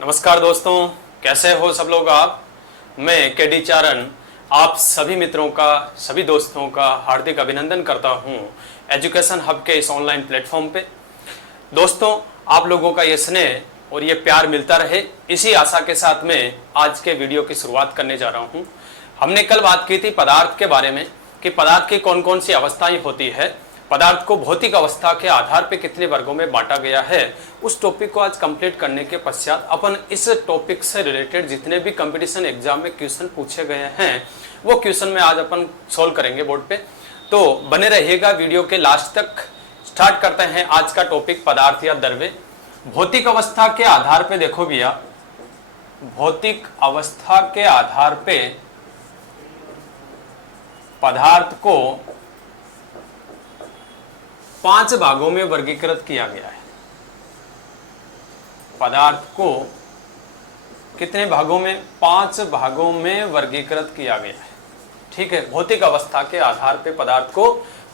नमस्कार दोस्तों, कैसे हो सब लोग। आप मैं केडी चारण आप सभी मित्रों का, सभी दोस्तों का हार्दिक अभिनंदन करता हूं एजुकेशन हब के इस ऑनलाइन प्लेटफॉर्म पे। दोस्तों, आप लोगों का ये स्नेह और ये प्यार मिलता रहे, इसी आशा के साथ मैं आज के वीडियो की शुरुआत करने जा रहा हूं। हमने कल बात की थी पदार्थ के बारे में कि पदार्थ की कौन कौन सी अवस्थाएं होती है, पदार्थ को भौतिक अवस्था के आधार पर कितने वर्गों में बांटा गया है। उस टॉपिक को आज कंप्लीट करने के पश्चात अपन इस टॉपिक से रिलेटेड जितने भी कंपटीशन एग्जाम में क्वेश्चन पूछे गए हैं वो क्वेश्चन में आज अपन सोल्व करेंगे बोर्ड पे। तो बने रहिएगा वीडियो के लास्ट तक। स्टार्ट करते हैं आज का टॉपिक, पदार्थ या द्रव्य। भौतिक अवस्था के आधार पे देखो भैया, भौतिक अवस्था के आधार पे पदार्थ को 5 भागों में वर्गीकृत किया गया है। पदार्थ को कितने भागों में? 5 भागों में वर्गीकृत किया गया है। ठीक है, भौतिक अवस्था के आधार पे पदार्थ को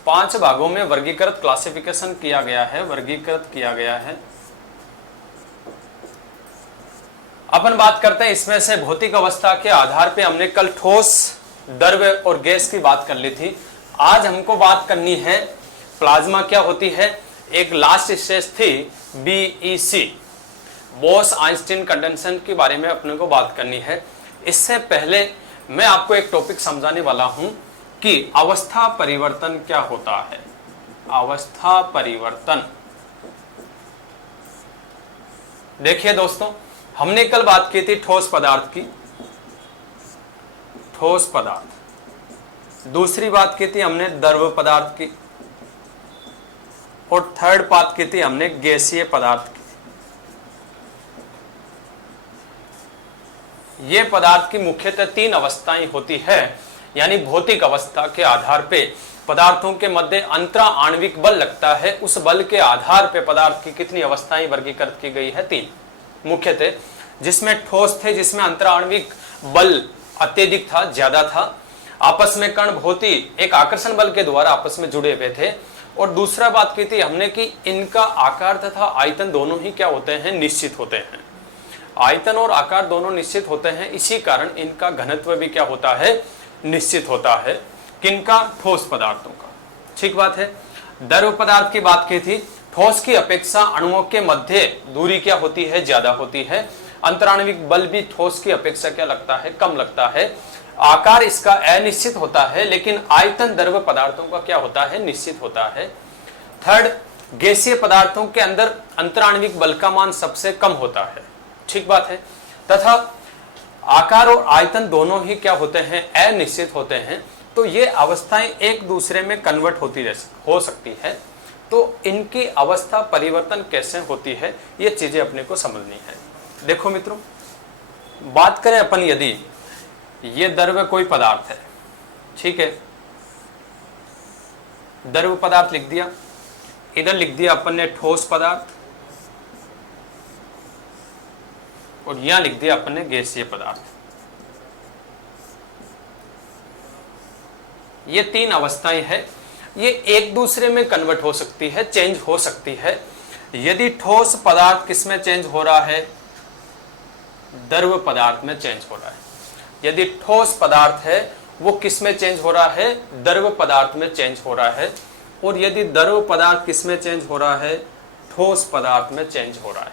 5 भागों में वर्गीकृत, क्लासिफिकेशन किया गया है, वर्गीकृत किया गया है। अपन बात करते हैं इसमें से भौतिक अवस्था के आधार पे हमने कल ठोस, द्रव्य और गैस की बात कर ली थी। आज हमको बात करनी है प्लाज्मा क्या होती है। एक लास्ट स्टेज थी BEC, बोस आइंस्टीन कंडेंसेशन के बारे में अपने को बात करनी है। इससे पहले मैं आपको एक टॉपिक समझाने वाला हूं कि अवस्था परिवर्तन क्या होता है। अवस्था परिवर्तन, देखिए दोस्तों, हमने कल बात की थी ठोस पदार्थ की, ठोस पदार्थ। दूसरी बात की थी हमने द्रव पदार्थ की, और थर्ड बात की थी हमने गैसीय पदार्थ की। ये पदार्थ की मुख्यतः 3 अवस्थाएं होती है, यानी भौतिक अवस्था के आधार पे पदार्थों के मध्य अंतरा आणविक बल लगता है। उस बल के आधार पे पदार्थ की कितनी अवस्थाएं वर्गीकृत की गई है? 3 मुख्यतः, जिसमें ठोस थे, जिसमें अंतरा आणविक बल अत्यधिक था, ज्यादा था। आपस में कण बहुत ही एक आकर्षण बल के द्वारा आपस में जुड़े हुए थे। और दूसरा बात की थी हमने कि इनका आकार तथा आयतन दोनों ही क्या होते हैं? निश्चित होते हैं। आयतन और आकार दोनों निश्चित होते हैं, इसी कारण इनका घनत्व भी क्या होता है? निश्चित होता है। किनका? ठोस पदार्थों का। ठीक बात है। द्रव पदार्थ की बात की थी, ठोस की अपेक्षा अणुओं के मध्य दूरी क्या होती है? ज्यादा होती है। अंतराणविक बल भी ठोस की अपेक्षा क्या लगता है? कम लगता है। आकार इसका अनिश्चित होता है, लेकिन आयतन द्रव पदार्थों का क्या होता है? निश्चित होता है। थर्ड, गैसीय पदार्थों के अंदर अंतराणविक बल का मान सबसे कम होता है। ठीक बात है। तथा आकार और आयतन दोनों ही क्या होते हैं? अनिश्चित होते हैं। तो ये अवस्थाएं एक दूसरे में कन्वर्ट होती हो सकती है। तो इनकी अवस्था परिवर्तन कैसे होती है, ये चीजें अपने को समझनी है। देखो मित्रों, बात करें अपन, यदि ये द्रव्य कोई पदार्थ है, ठीक है, द्रव्य पदार्थ लिख दिया, इधर लिख दिया अपन ने ठोस पदार्थ, और यहां लिख दिया अपन ने गैसीय पदार्थ। ये 3 अवस्थाएं हैं, ये एक दूसरे में कन्वर्ट हो सकती है, चेंज हो सकती है। यदि ठोस पदार्थ किसमें चेंज हो रहा है? द्रव पदार्थ में चेंज हो रहा है। यदि ठोस पदार्थ है वो किस में चेंज हो रहा है? द्रव पदार्थ में चेंज हो रहा है। और यदि द्रव पदार्थ किस में चेंज हो रहा है? ठोस पदार्थ में चेंज हो रहा है।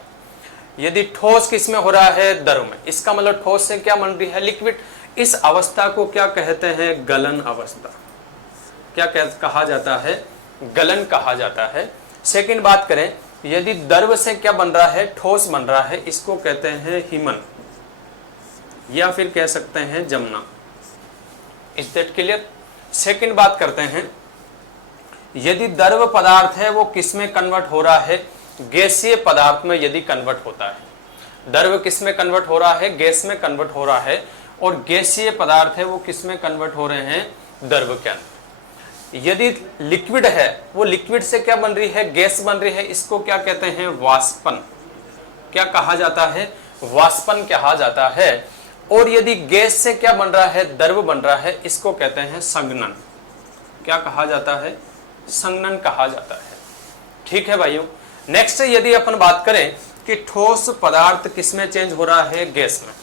यदि ठोस किस में हो रहा है? द्रव में। इसका मतलब ठोस से क्या बन रही है? लिक्विड। इस अवस्था को क्या कहते हैं? गलन अवस्था। क्या कहा जाता है? गलन कहा जाता है। सेकंड बात करें, यदि द्रव से क्या बन रहा है? ठोस बन रहा है, इसको कहते हैं हिमन, या फिर कह सकते हैं जमना। Is that clear? सेकंड बात करते हैं, यदि द्रव पदार्थ है वो किस में कन्वर्ट हो रहा है? गैसीय पदार्थ में यदि कन्वर्ट होता है। द्रव किस में कन्वर्ट हो रहा है? गैस में कन्वर्ट हो रहा है। और गैसीय पदार्थ है वो किस में कन्वर्ट हो रहे हैं? द्रव के अंदर। यदि लिक्विड है वो लिक्विड से क्या बन रही है? गैस बन रही है, इसको क्या कहते हैं? वाष्पन। क्या कहा जाता है? वाष्पन कहा जाता है। और यदि गैस से क्या बन रहा है? द्रव बन रहा है, इसको कहते हैं संघनन। क्या कहा जाता है? संघनन कहा जाता है। ठीक है भाइयों। नेक्स्ट यदि अपन बात करें कि ठोस पदार्थ किसमें चेंज हो रहा है, गैस में।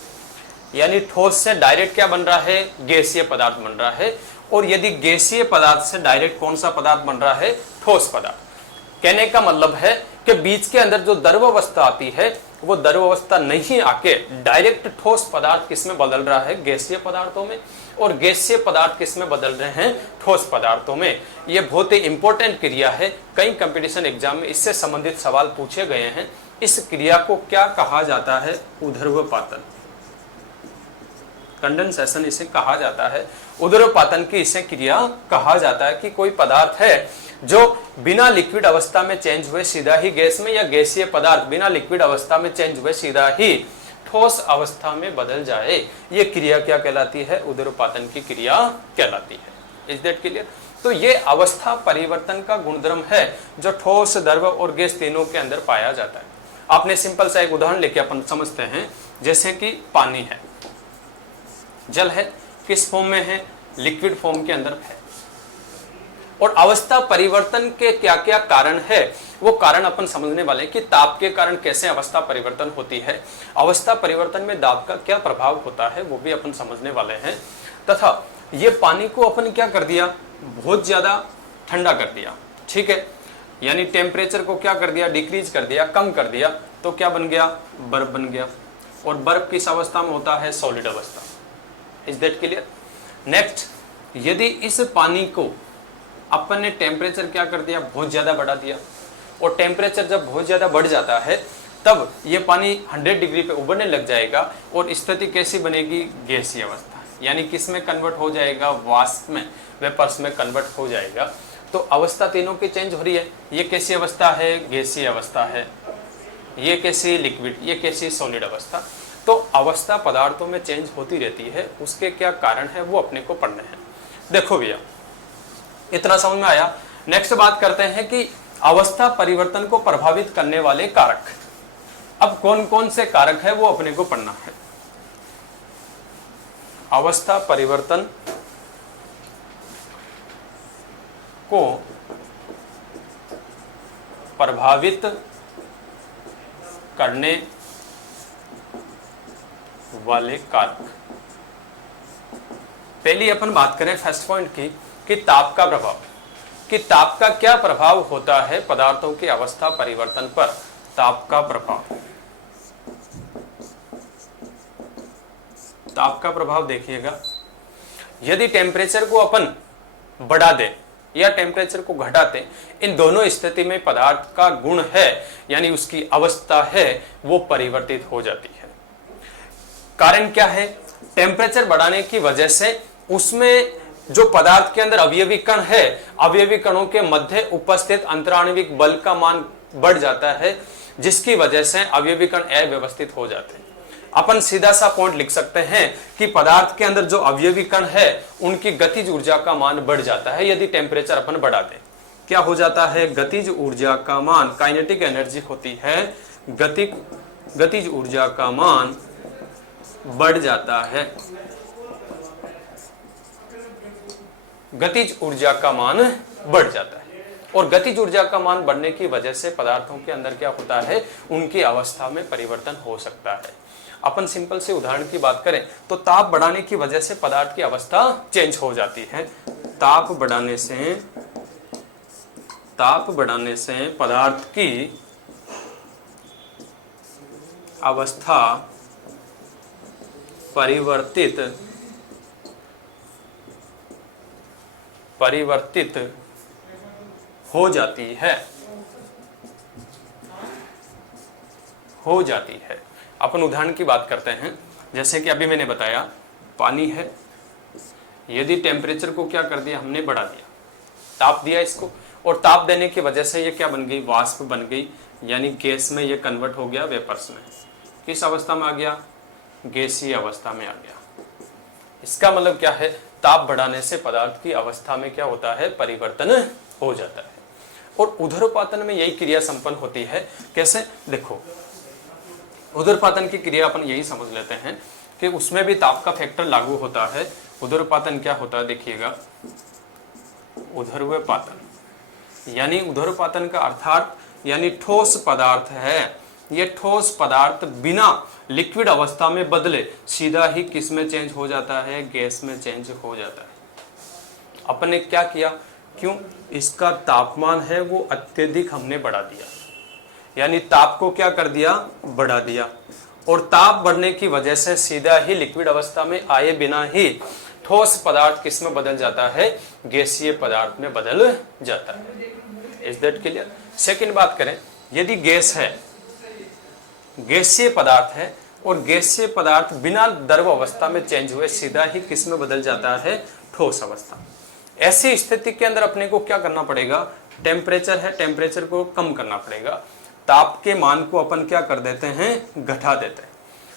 यानी ठोस से डायरेक्ट क्या बन रहा है, गैसीय पदार्थ बन रहा है। और यदि गैसीय पदार्थ से डायरेक्ट कौन सा पदार्थ बन रहा है, ठोस पदार्थ। कहने का मतलब है कि बीच के अंदर जो द्रव अवस्था आती है वो द्रव अवस्था नहीं आके डायरेक्ट ठोस पदार्थ किसमें बदल रहा है, गैसीय पदार्थों में। और गैसीय पदार्थ किसमें बदल रहे हैं, ठोस पदार्थों में। यह बहुत ही इंपॉर्टेंट क्रिया है, कई कंपटीशन एग्जाम में इससे संबंधित सवाल पूछे गए हैं। इस क्रिया को क्या कहा जाता है, ऊर्ध्वपातन, कंडेंसेशन इसे कहा जाता है। ऊर्ध्वपातन की इसे क्रिया कहा जाता है कि कोई पदार्थ है जो बिना लिक्विड अवस्था में चेंज हुए सीधा ही गैस में, या गैसीय पदार्थ बिना लिक्विड अवस्था में चेंज हुए सीधा ही ठोस अवस्था में बदल जाए। ये क्रिया क्या कहलाती है, ऊर्ध्वपातन की क्रिया कहलाती है। Is that clear? तो ये अवस्था परिवर्तन का गुणधर्म है जो ठोस, द्रव और गैस तीनों के अंदर पाया जाता है। आपने सिंपल सा एक उदाहरण लेके अपन समझते हैं, जैसे कि पानी है, जल है, किस फॉर्म में है, लिक्विड फॉर्म के अंदर है। और अवस्था परिवर्तन के क्या क्या कारण है, वो कारण अपन समझने वाले हैं कि ताप के कारण कैसे अवस्था परिवर्तन होती है, अवस्था परिवर्तन में दाब का क्या प्रभाव होता है, वो भी अपन समझने वाले हैं। तथा ये पानी को अपन क्या कर दिया, बहुत ज्यादा ठंडा कर दिया, ठीक है, यानी टेम्परेचर को क्या कर दिया, डिक्रीज कर दिया, कम कर दिया, तो क्या बन गया, बर्फ बन गया। और बर्फ किस अवस्था में होता है, सॉलिड अवस्था। Is that clear? नेक्स्ट, यदि इस पानी को अपन ने टेम्परेचर क्या कर दिया, बहुत ज्यादा बढ़ा दिया, और टेम्परेचर जब बहुत ज्यादा बढ़ जाता है तब ये पानी 100 डिग्री पे उबलने लग जाएगा और स्थिति कैसी बनेगी, गैसीय अवस्था। यानी किस में कन्वर्ट हो जाएगा, वाष्प में, वेपर्स में कन्वर्ट हो जाएगा। तो अवस्था तीनों की चेंज हो रही है। ये कैसी अवस्था है, गैसीय अवस्था है। ये कैसी, लिक्विड। ये कैसी, सॉलिड अवस्था। तो अवस्था पदार्थों में चेंज होती रहती है, उसके क्या कारण है वो अपने को पढ़ने हैं। देखो भैया, इतना समझ में आया। नेक्स्ट बात करते हैं कि अवस्था परिवर्तन को प्रभावित करने वाले कारक। अब कौन कौन से कारक है वो अपने को पढ़ना है। अवस्था परिवर्तन को प्रभावित करने वाले कारक। पहली अपन बात करें फर्स्ट पॉइंट की कि ताप का प्रभाव, कि ताप का क्या प्रभाव होता है पदार्थों की अवस्था परिवर्तन पर। ताप का प्रभाव, ताप का प्रभाव देखिएगा, यदि टेम्परेचर को अपन बढ़ा दे या टेम्परेचर को घटाते, इन दोनों स्थिति में पदार्थ का गुण है, यानी उसकी अवस्था है, वो परिवर्तित हो जाती है। कारण क्या है, टेम्परेचर बढ़ाने की वजह से उसमें जो पदार्थ के अंदर अवयवी कण है, अवयवी कणों के मध्य उपस्थित अंतराण्विक बल का मान बढ़ जाता है, जिसकी वजह से अवयवी कण अव्यवस्थित हो जाते हैं। अपन सीधा सा पॉइंट लिख सकते हैं कि पदार्थ के अंदर जो अवयवी कण है उनकी गतिज ऊर्जा का मान बढ़ जाता है यदि टेम्परेचर अपन बढ़ा दें। क्या हो जाता है, गतिज ऊर्जा का मान, काइनेटिक एनर्जी होती है, गतिज ऊर्जा का मान बढ़ जाता है। गतिज ऊर्जा का मान बढ़ जाता है, और गतिज ऊर्जा का मान बढ़ने की वजह से पदार्थों के अंदर क्या होता है, उनकी अवस्था में परिवर्तन हो सकता है। अपन सिंपल से उदाहरण की बात करें तो ताप बढ़ाने की वजह से पदार्थ की अवस्था चेंज हो जाती है। ताप बढ़ाने से पदार्थ की अवस्था परिवर्तित हो जाती है। अपन उदाहरण की बात करते हैं, जैसे कि अभी मैंने बताया पानी है, यदि टेम्परेचर को क्या कर दिया, हमने बढ़ा दिया, ताप दिया इसको, और ताप देने की वजह से ये क्या बन गई, वाष्प बन गई, यानी गैस में ये कन्वर्ट हो गया वेपर्स में। किस अवस्था में आ गया, गैसीय अवस्था में आ गया। इसका मतलब क्या है, ताप बढ़ाने से पदार्थ की अवस्था में क्या होता है, परिवर्तन हो जाता है। और ऊर्ध्वपातन में यही क्रिया संपन्न होती है। कैसे, देखो ऊर्ध्वपातन की क्रिया अपन यही समझ लेते हैं कि उसमें भी ताप का फैक्टर लागू होता है। ऊर्ध्वपातन क्या होता है, देखिएगा, ऊर्ध्वपातन यानी ऊर्ध्वपातन का अर्थात यानी ठोस पदार्थ है ये ठोस पदार्थ बिना लिक्विड अवस्था में बदले सीधा ही किस में चेंज हो जाता है, गैस में चेंज हो जाता है। अपन ने क्या किया, क्यों, इसका तापमान है वो अत्यधिक हमने बढ़ा दिया, यानी ताप को क्या कर दिया, बढ़ा दिया, और ताप बढ़ने की वजह से सीधा ही लिक्विड अवस्था में आए बिना ही ठोस पदार्थ किस में बदल जाता है, गैसीय पदार्थ में बदल जाता है। Is that clear? सेकंड बात करें, यदि गैस है, गैसीय पदार्थ है, और गैसीय पदार्थ बिना द्रव अवस्था में चेंज हुए सीधा ही किस में बदल जाता है, ठोस अवस्था। ऐसी स्थिति के अंदर अपने को क्या करना पड़ेगा, टेम्परेचर है, टेम्परेचर को कम करना पड़ेगा, ताप के मान को अपन क्या कर देते हैं, घटा देते हैं,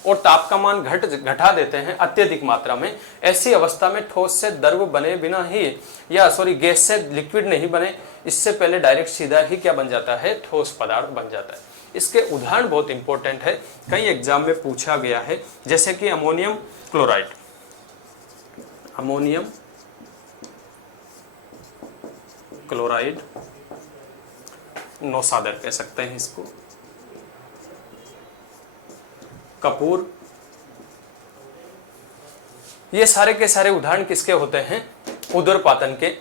और ताप का मान घटा देते हैं अत्यधिक मात्रा में। ऐसी अवस्था में ठोस से द्रव बने बिना ही, या सॉरी गैस से लिक्विड नहीं बने, इससे पहले डायरेक्ट सीधा ही क्या बन जाता है, ठोस पदार्थ बन जाता है। इसके उदाहरण बहुत इंपॉर्टेंट है, कई एग्जाम में पूछा गया है, जैसे कि अमोनियम क्लोराइड, अमोनियम क्लोराइड, नौसादर कह सकते हैं इसको, कपूर, ये सारे के सारे उदाहरण किसके होते हैं, उदरपातन के।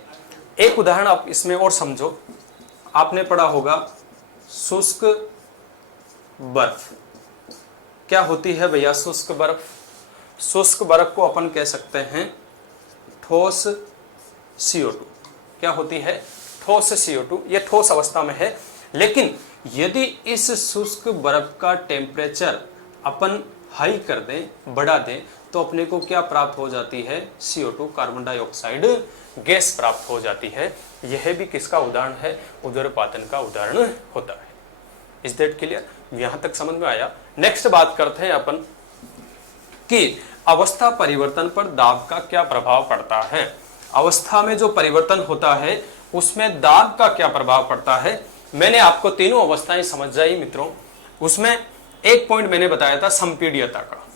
एक उदाहरण आप इसमें और समझो, आपने पढ़ा होगा शुष्क बर्फ। क्या होती है भैया शुष्क बर्फ? शुष्क बर्फ को अपन कह सकते हैं ठोस CO2। क्या होती है, ठोस CO2। ये ठोस अवस्था में है, लेकिन यदि इस शुष्क बर्फ का टेम्परेचर अपन हाई कर दें, बढ़ा दें, तो अपने को क्या प्राप्त हो जाती है, CO2, कार्बन डाइऑक्साइड गैस प्राप्त हो जाती है। यह भी किसका उदाहरण है, उदरपातन का उदाहरण होता है। Is that clear? यहां तक समझ में आया। नेक्स्ट बात करते हैं अपन कि अवस्था परिवर्तन पर दाब का क्या प्रभाव पड़ता है। अवस्था में जो परिवर्तन होता है उसमें दाब का क्या प्रभाव पड़ता है। मैंने आपको तीनों अवस्थाएं समझाई मित्रों, उसमें एक पॉइंट मैंने बताया था संपीड्यता का।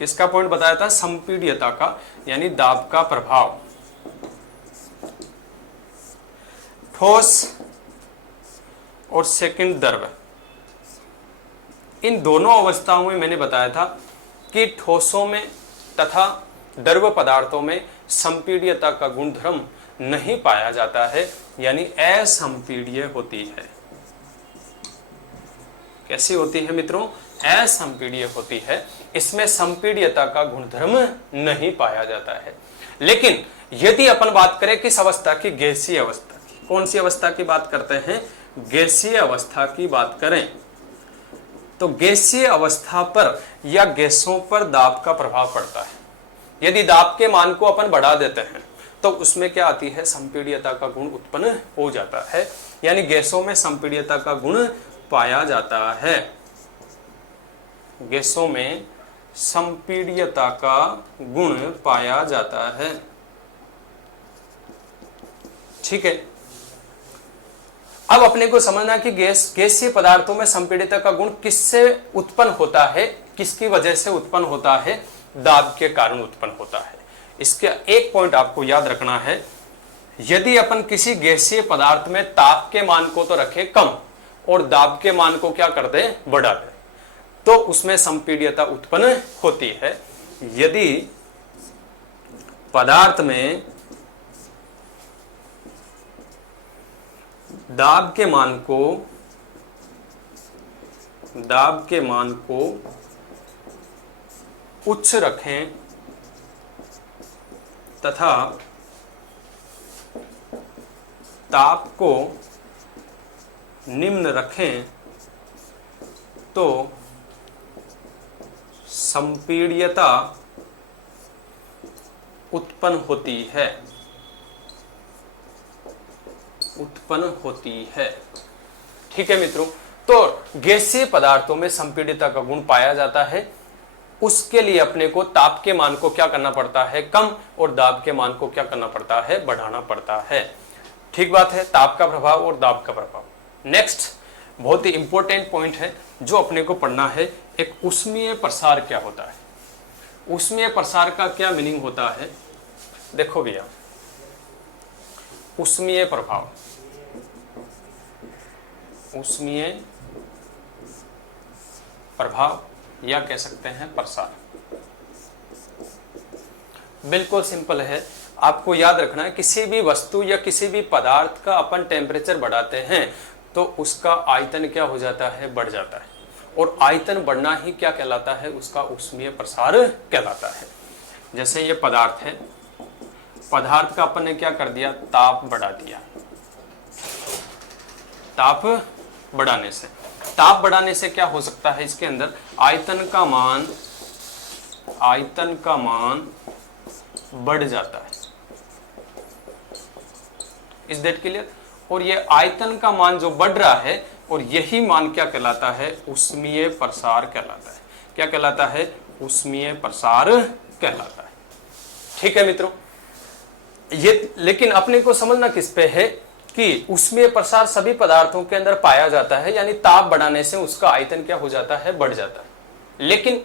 इसका पॉइंट बताया था संपीड्यता का, यानी दाब का प्रभाव। ठोस और सेकंड द्रव, इन दोनों अवस्थाओं में मैंने बताया था कि ठोसों में तथा द्रव पदार्थों में संपीड्यता का गुणधर्म नहीं पाया जाता है, यानी असंपीड्य होती है। कैसी होती है मित्रों, असंपीड्य होती है। इसमें संपीड्यता का गुणधर्म नहीं पाया जाता है। लेकिन यदि अपन बात करें किस अवस्था की, गैसीय अवस्था की, कौन सी अवस्था की बात करते हैं, गैसीय अवस्था की बात करें, तो गैसीय अवस्था पर या गैसों पर दाब का प्रभाव पड़ता है। यदि दाब के मान को अपन बढ़ा देते हैं तो उसमें क्या आती है, संपीड्यता का गुण उत्पन्न हो जाता है, यानी गैसों में संपीड्यता का गुण पाया जाता है। गैसों में संपीड्यता का गुण पाया जाता है। ठीक है, अब अपने को समझना कि गैसीय पदार्थों में संपीड्यता का गुण किससे उत्पन्न होता है, किसकी वजह से उत्पन्न होता है, दाब के कारण उत्पन्न होता है। इसका एक पॉइंट आपको याद रखना है, यदि अपन किसी गैसीय पदार्थ में ताप के मान को तो रखें कम और दाब के मान को क्या कर दें, बढ़ा दें, तो उसमें संपीड्यता उत्पन्न होती है। यदि पदार्थ में दाब के मान को उच्च रखें तथा ताप को निम्न रखें तो संपीड्यता उत्पन्न होती है। ठीक है मित्रों, तो गैसीय पदार्थों में संपीड्यता का गुण पाया जाता है। उसके लिए अपने को ताप के मान को क्या करना पड़ता है, कम, और दाब के मान को क्या करना पड़ता है, बढ़ाना पड़ता है। ठीक बात है, ताप का प्रभाव और दाब का प्रभाव। नेक्स्ट बहुत ही इंपॉर्टेंट पॉइंट है जो अपने को पढ़ना है, एक ऊष्मीय प्रसार क्या होता है। ऊष्मीय प्रसार का क्या मीनिंग होता है, देखो भैया, ऊष्मीय प्रभाव, ऊष्मीय प्रभाव या कह सकते हैं प्रसार। बिल्कुल सिंपल है। आपको याद रखना है किसी भी वस्तु या किसी भी पदार्थ का अपन टेम्परेचर बढ़ाते हैं तो उसका आयतन क्या हो जाता है, बढ़ जाता है, और आयतन बढ़ना ही क्या कहलाता है, उसका ऊष्मीय प्रसार कहलाता है। जैसे ये पदार्थ है, पदार्थ का अपन ने क्या कर दिया, ताप बढ़ा दिया। ताप बढ़ाने से क्या हो सकता है, इसके अंदर आयतन का मान बढ़ जाता है। Is that clear? और ये आयतन का मान जो बढ़ रहा है और यही मान क्या कहलाता है, ऊष्मीय प्रसार कहलाता है। क्या कहलाता है, ऊष्मीय प्रसार कहलाता है। ठीक है मित्रों, ये लेकिन अपने को समझना किस पे है कि ऊष्मीय प्रसार सभी पदार्थों के अंदर पाया जाता है, यानी ताप बढ़ाने से उसका आयतन क्या हो जाता है, बढ़ जाता है। लेकिन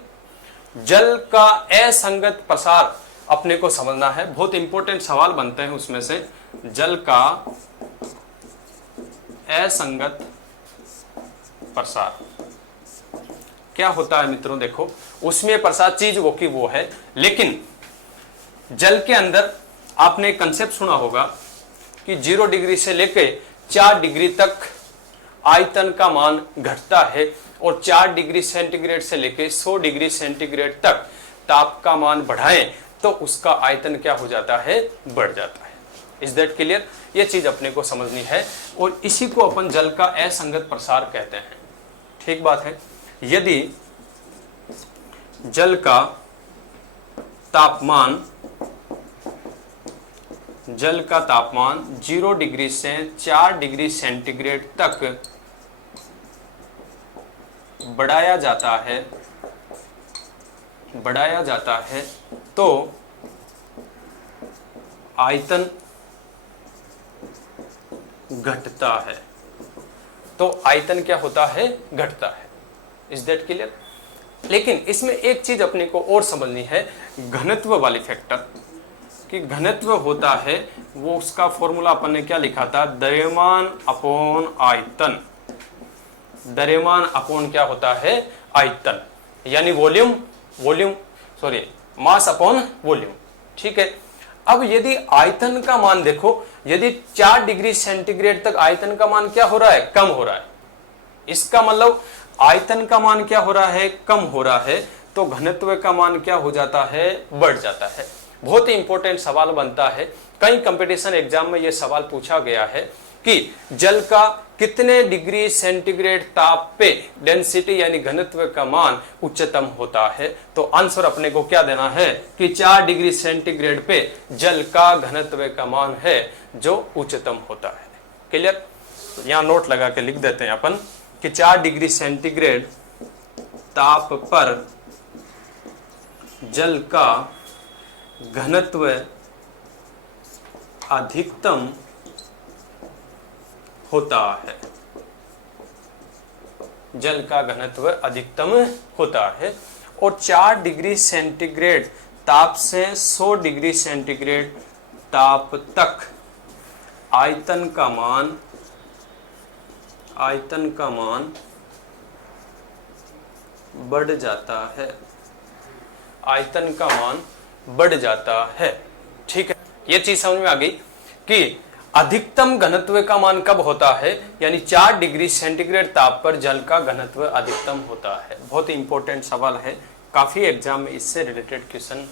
जल का असंगत प्रसार अपने को समझना है। बहुत इंपॉर्टेंट सवाल बनते हैं उसमें से, जल का असंगत प्रसार क्या होता है मित्रों। देखो, उसमें प्रसार चीज वो की वो है, लेकिन जल के अंदर आपने कंसेप्ट सुना होगा कि 0 डिग्री से लेके 4 डिग्री तक आयतन का मान घटता है और 4 डिग्री सेंटीग्रेड से लेके 100 डिग्री सेंटीग्रेड तक ताप का मान बढ़ाएं तो उसका आयतन क्या हो जाता है, बढ़ जाता है। Is that clear? ये चीज अपने को समझनी है और इसी को अपन जल का असंगत प्रसार कहते हैं। ठीक बात है। यदि जल का तापमान 0 डिग्री से 4 डिग्री सेंटीग्रेड तक बढ़ाया जाता है तो आयतन घटता है। तो आयतन क्या होता है, घटता है। Is that clear? लेकिन इसमें एक चीज अपने को और समझनी है, घनत्व वाली फैक्टर, कि घनत्व होता है वो उसका फॉर्मूला अपन ने क्या लिखा था, द्रव्यमान अपॉन आयतन। द्रव्यमान अपॉन क्या होता है, आयतन, यानी मास अपॉन वॉल्यूम। ठीक है। अब यदि आयतन का मान देखो, यदि 4 डिग्री सेंटीग्रेड तक आयतन का मान क्या हो रहा है, कम हो रहा है, इसका मतलब आयतन का मान क्या हो रहा है, कम हो रहा है, तो घनत्व का मान क्या हो जाता है, बढ़ जाता है। बहुत ही इंपॉर्टेंट सवाल बनता है, कई कंपटीशन एग्जाम में यह सवाल पूछा गया है कि जल का कितने डिग्री सेंटीग्रेड ताप पे डेंसिटी यानी घनत्व का मान उच्चतम होता है। तो आंसर अपने को क्या देना है कि 4 डिग्री सेंटीग्रेड पे जल का घनत्व का मान है जो उच्चतम होता है। क्लियर? यहां नोट लगा के लिख देते हैं अपन कि 4 डिग्री सेंटीग्रेड ताप पर जल का घनत्व अधिकतम होता है। जल का घनत्व अधिकतम होता है और 4 डिग्री सेंटीग्रेड ताप से 100 डिग्री सेंटीग्रेड ताप तक आयतन का मान बढ़ जाता है। आयतन का मान बढ़ जाता है। ठीक है, ये चीज समझ में आ गई कि अधिकतम घनत्व का मान कब होता है, यानी 4 डिग्री सेंटीग्रेड ताप पर जल का घनत्व अधिकतम होता है। बहुत ही इंपॉर्टेंट सवाल है, काफी एग्जाम में इससे रिलेटेड क्वेश्चन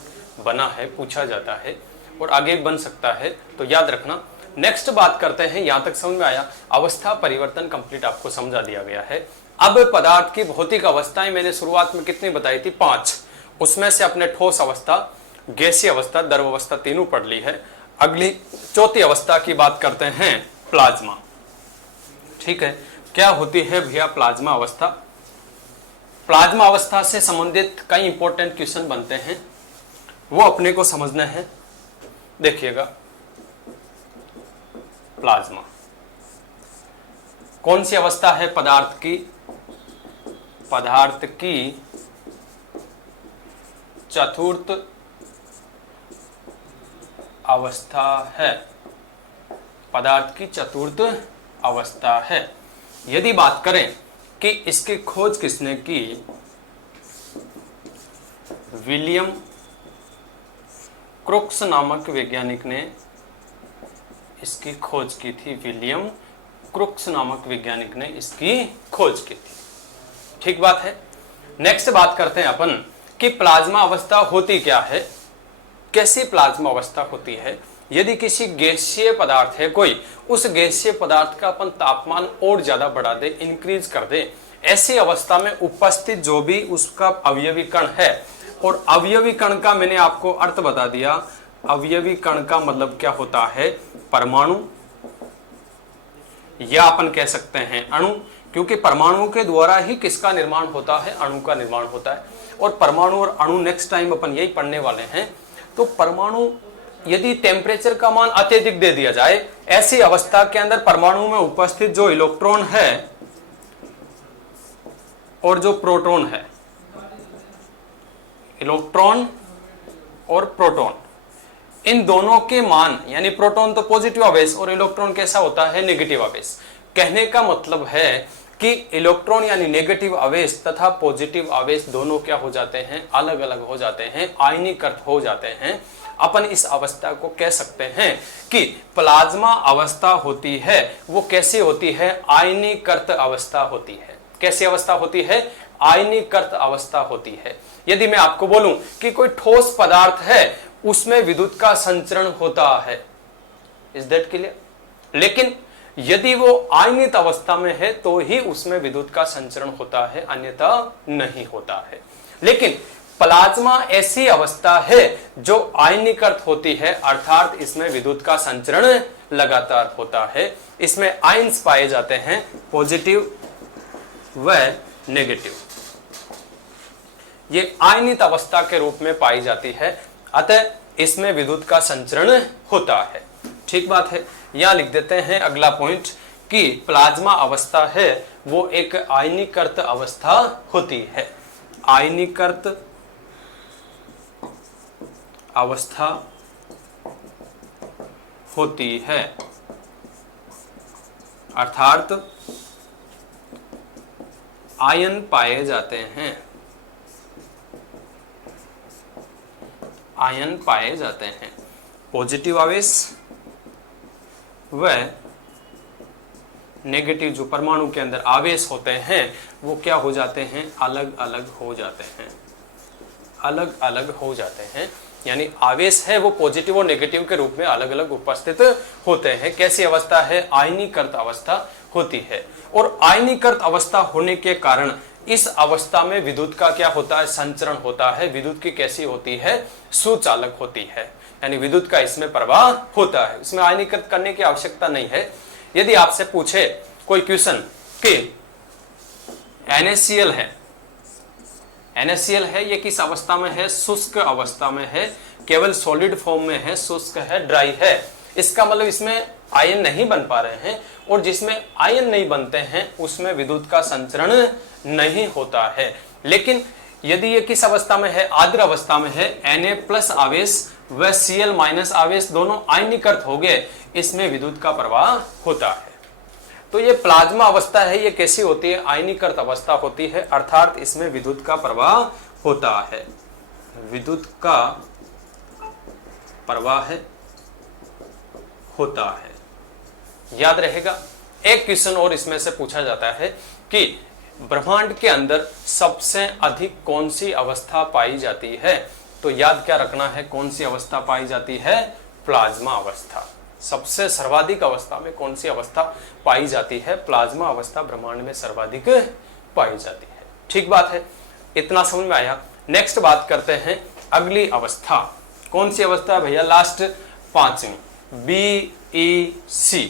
बना है, पूछा जाता है और आगे बन सकता है, तो याद रखना। नेक्स्ट बात करते हैं, यहां तक समझ में आया, अवस्था परिवर्तन कंप्लीट आपको समझा दिया गया है। अब पदार्थ की भौतिक अवस्थाएं मैंने शुरुआत में कितनी बताई थी, 5। उसमें से अपने ठोस अवस्था, गैसीय अवस्था, द्रव अवस्था तीनों पढ़ ली है। अगली चौथी अवस्था की बात करते हैं, प्लाज्मा। ठीक है, क्या होती है भैया प्लाज्मा अवस्था? प्लाज्मा अवस्था से संबंधित कई इंपॉर्टेंट क्वेश्चन बनते हैं, वो अपने को समझना है। देखिएगा, प्लाज्मा कौन सी अवस्था है पदार्थ की चतुर्थ अवस्था है। पदार्थ की चतुर्थ अवस्था है। यदि बात करें कि इसकी खोज किसने की, विलियम क्रुक्स नामक वैज्ञानिक ने इसकी खोज की थी। विलियम क्रुक्स नामक वैज्ञानिक ने इसकी खोज की थी। ठीक बात है। नेक्स्ट बात करते हैं अपन कि प्लाज्मा अवस्था होती क्या है, कैसी प्लाज्मा अवस्था होती है। यदि किसी गैसीय पदार्थ है कोई, उस गैसीय पदार्थ का अपन तापमान और ज्यादा बढ़ा दे, इंक्रीज कर दे, ऐसी अवस्था में उपस्थित जो भी उसका अवयवी कण है, और अवयवी कण का मैंने आपको अर्थ बता दिया। अवयवी कण का मतलब क्या होता है, परमाणु, या अपन कह सकते हैं अणु, क्योंकि परमाणु के द्वारा ही किसका निर्माण होता है, अणु का निर्माण होता है। और परमाणु और अणु नेक्स्ट टाइम अपन यही पढ़ने वाले हैं। तो परमाणु यदि टेम्परेचर का मान अत्यधिक दे दिया जाए, ऐसी अवस्था के अंदर परमाणु में उपस्थित जो इलेक्ट्रॉन है और जो प्रोटॉन है, इलेक्ट्रॉन और प्रोटॉन, इन दोनों के मान, यानी प्रोटॉन तो पॉजिटिव आवेश और इलेक्ट्रॉन कैसा होता है, नेगेटिव आवेश। कहने का मतलब है कि इलेक्ट्रॉन यानी नेगेटिव आवेश तथा पॉजिटिव आवेश दोनों क्या हो जाते हैं, अलग अलग हो जाते हैं, आयनीकृत हो जाते हैं। अपन इस अवस्था को कह सकते हैं कि प्लाज्मा अवस्था होती है, वो कैसी होती है, आयनीकृत अवस्था होती है। कैसी अवस्था होती है, आयनीकृत अवस्था होती है। यदि मैं आपको बोलूं कि कोई ठोस पदार्थ है, उसमें विद्युत का संचरण होता है, इज दैट क्लियर? लेकिन यदि वो आयनित अवस्था में है तो ही उसमें विद्युत का संचरण होता है, अन्यथा नहीं होता है। लेकिन प्लाज्मा ऐसी अवस्था है जो आयनीकृत होती है, अर्थात इसमें विद्युत का संचरण लगातार होता है। इसमें आयन्स पाए जाते हैं, पॉजिटिव व नेगेटिव। ये आयनित अवस्था के रूप में पाई जाती है, अतः इसमें विद्युत का संचरण होता है। ठीक बात है। यहां लिख देते हैं अगला पॉइंट कि प्लाज्मा अवस्था है वो एक आयनीकृत अवस्था होती है। आयनीकृत अवस्था होती है, अर्थात आयन पाए जाते हैं, आयन पाए जाते हैं। पॉजिटिव आवेश व नेगेटिव जो परमाणु के अंदर आवेश होते हैं वो क्या हो जाते हैं, अलग अलग हो जाते हैं, अलग अलग हो जाते हैं। यानी आवेश है वो पॉजिटिव और नेगेटिव के रूप में अलग अलग उपस्थित होते हैं। कैसी अवस्था है, आयनीकृत अवस्था होती है। और आयनीकृत अवस्था होने के कारण इस अवस्था में विद्युत का क्या होता है, संचरण होता है। विद्युत की कैसी होती है, सुचालक होती है, यानी विद्युत का इसमें प्रवाह होता है। इसमें आयनीकृत करने की आवश्यकता नहीं है। यदि आपसे पूछे कोई क्वेश्चन कि NaCl है, NaCl है, ये किस अवस्था में है, शुष्क अवस्था में है, केवल सॉलिड फॉर्म में है, शुष्क है, ड्राई है। इसका मतलब इसमें आयन नहीं बन पा रहे हैं, और जिसमें आयन नहीं बनते हैं उसमें विद्युत का संचरण नहीं होता है। लेकिन यदि ये किस अवस्था में है, आर्द्र अवस्था में है, Na+ आवेश व Cl- आवेश दोनों आयनीकृत हो गए, इसमें विद्युत का प्रवाह होता है। तो ये प्लाज्मा अवस्था है, ये कैसी होती है, आयनीकृत अवस्था होती है, अर्थात इसमें विद्युत का प्रवाह होता है, विद्युत का प्रवाह होता है। याद रहेगा। एक क्वेश्चन और इसमें से पूछा जाता है कि ब्रह्मांड के अंदर सबसे अधिक कौन सी अवस्था पाई जाती है, तो याद क्या रखना है, कौन सी अवस्था पाई जाती है, प्लाज्मा अवस्था। सबसे सर्वाधिक अवस्था में कौन सी अवस्था पाई जाती है, प्लाज्मा अवस्था ब्रह्मांड में सर्वाधिक पाई जाती है। ठीक बात है, इतना समझ में आया। नेक्स्ट बात करते हैं अगली अवस्था। कौन सी अवस्था भैया, लास्ट 5वीं, BEC।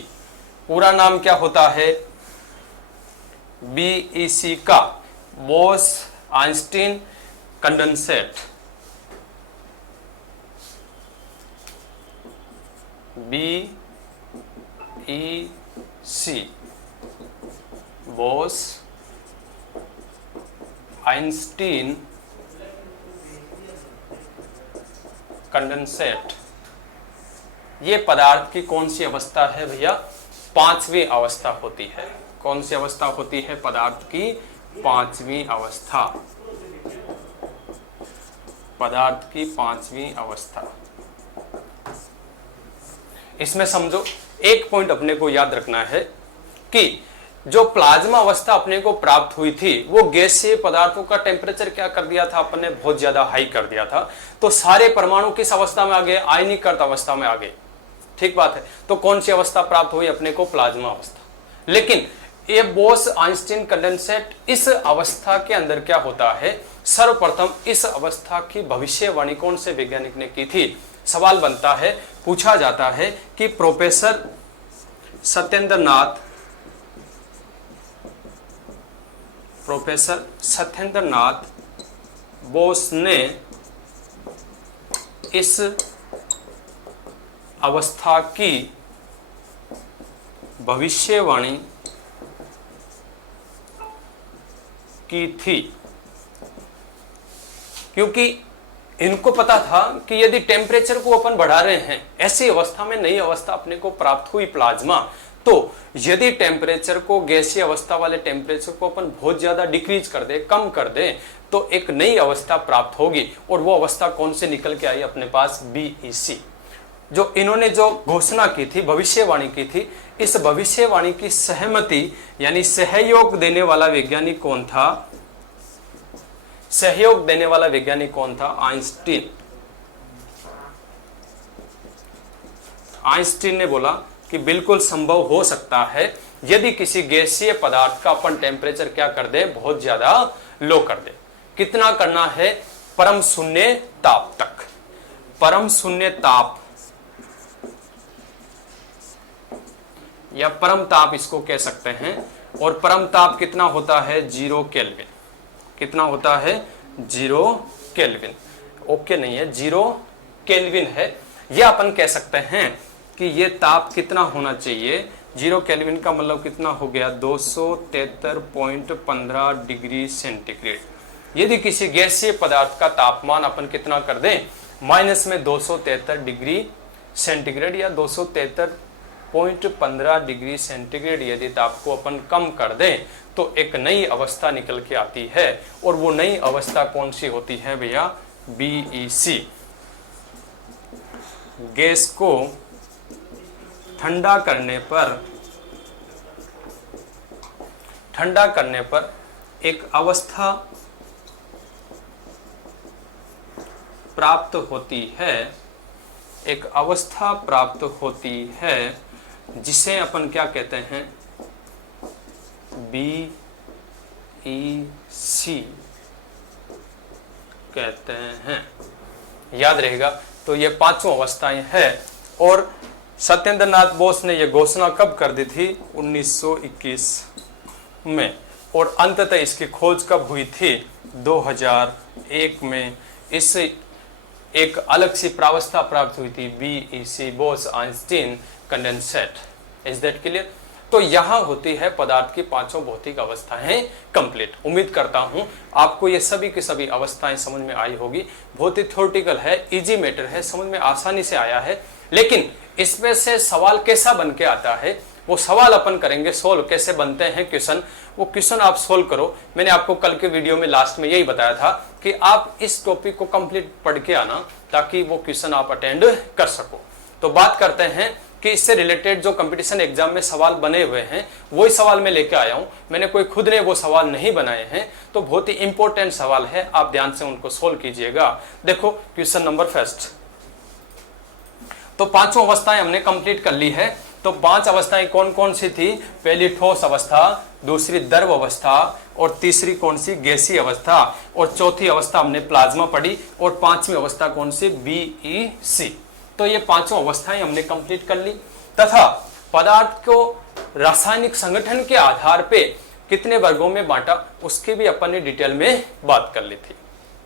पूरा नाम क्या होता है, BEC का Bose-Einstein condensate. BEC Bose-Einstein condensate. ये पदार्थ की कौन सी अवस्था है भैया, 5वीं अवस्था होती है। कौन सी अवस्था होती है, पदार्थ की 5वीं अवस्था। पदार्थ की पांचवी अवस्था। इसमें समझो एक पॉइंट अपने को याद रखना है कि जो प्लाज्मा अवस्था अपने को प्राप्त हुई थी वो गैसीय पदार्थों का टेम्परेचर क्या कर दिया था, अपन ने बहुत ज्यादा हाई कर दिया था, तो सारे परमाणु किस अवस्था में आ गए, आयनीकृत अवस्था में आ गए। ठीक बात है। तो कौन सी अवस्था प्राप्त हुई अपने को, प्लाज्मा अवस्था। लेकिन ये बोस आइंस्टीन कंडेंसेट, इस अवस्था के अंदर क्या होता है, सर्वप्रथम इस अवस्था की भविष्यवाणी कौन से वैज्ञानिक ने की थी। सवाल बनता है, पूछा जाता है कि प्रोफेसर सत्येंद्र नाथ बोस ने इस अवस्था की भविष्यवाणी की थी, क्योंकि इनको पता था कि यदि टेम्परेचर को अपन बढ़ा रहे हैं, ऐसी अवस्था में नई अवस्था अपने को प्राप्त हुई प्लाज्मा, तो यदि टेम्परेचर को, गैसीय अवस्था वाले टेम्परेचर को अपन बहुत ज्यादा डिक्रीज कर दे, कम कर दे, तो एक नई अवस्था प्राप्त होगी। और वो अवस्था कौन से निकल के आई अपने पास, BEC। जो इन्होंने जो घोषणा की थी, भविष्यवाणी की थी, इस भविष्यवाणी की सहमति यानी सहयोग देने वाला वैज्ञानिक कौन था, सहयोग देने वाला वैज्ञानिक कौन था, आइंस्टीन। आइंस्टीन ने बोला कि बिल्कुल संभव हो सकता है यदि किसी गैसीय पदार्थ का अपन टेम्परेचर क्या कर दे, बहुत ज्यादा लो कर दे। कितना करना है, परम शून्य ताप तक। परम शून्य ताप या परम ताप इसको कह सकते हैं। और परम ताप कितना होता है, 0 केल्विन। कितना होता है, 0 केल्विन। ओके नहीं है, 0 केल्विन है। यह अपन कह सकते हैं कि ये ताप कितना होना चाहिए, 0 केल्विन का मतलब कितना हो गया, 273.15 डिग्री सेंटीग्रेड। यदि किसी गैसीय पदार्थ का तापमान अपन कितना कर दें, माइनस में 273 डिग्री सेंटीग्रेड या 273.15 डिग्री सेंटीग्रेड यदि ताप को अपन कम कर दें, तो एक नई अवस्था निकल के आती है। और वो नई अवस्था कौन सी होती है भैया, BEC। गैस को ठंडा करने पर एक अवस्था प्राप्त होती है, एक अवस्था प्राप्त होती है जिसे अपन क्या कहते हैं, BEC कहते हैं। याद रहेगा। तो ये पांचों अवस्थाएं हैं। और सत्येंद्र नाथ बोस ने यह घोषणा कब कर दी थी, 1921 में। और अंततः इसकी खोज कब हुई थी, 2001 में। इससे एक अलग सी प्रावस्था प्राप्त हुई थी, BEC, Bose Einstein condensate. Is that clear. तो यहां होती है पदार्थ की पांचों भौतिक अवस्थाएं कंप्लीट। उम्मीद करता हूं आपको ये सभी की सभी अवस्थाएं समझ में आई होगी। बहुत ही थ्योरेटिकल है, इजी मैटर है, समझ में आसानी से आया है। लेकिन इसमें से सवाल कैसा बन के आता है, वो सवाल अपन करेंगे। सोल्व कैसे बनते हैं क्वेश्चन, वो क्वेश्चन आप सोल्व करो। मैंने आपको कल के वीडियो में लास्ट में यही बताया था कि आप इस टॉपिक को कंप्लीट पढ़ के आना, ताकि वो क्वेश्चन आप अटेंड कर सको। तो बात करते हैं कि इससे रिलेटेड जो कंपटीशन एग्जाम में सवाल बने हुए हैं, वही सवाल मैं लेके आया हूं। मैंने कोई खुद ने वो सवाल नहीं बनाए हैं, तो बहुत ही इंपॉर्टेंट सवाल है, आप ध्यान से उनको सोल्व कीजिएगा। देखो क्वेश्चन नंबर फर्स्ट। तो पांचों अवस्थाएं हमने कंप्लीट कर ली है। तो पांच अवस्थाएं कौन कौन सी थी, पहली ठोस अवस्था, दूसरी द्रव अवस्था, और तीसरी कौन सी, गैसीय अवस्था, और चौथी अवस्था हमने प्लाज्मा पढ़ी, और पांचवी अवस्था कौन सी, BEC। तो ये पांचों अवस्थाएं हमने कंप्लीट कर ली। तथा पदार्थ को रासायनिक संगठन के आधार पे कितने वर्गों में बांटा, उसकी भी अपन ने डिटेल में बात कर ली थी।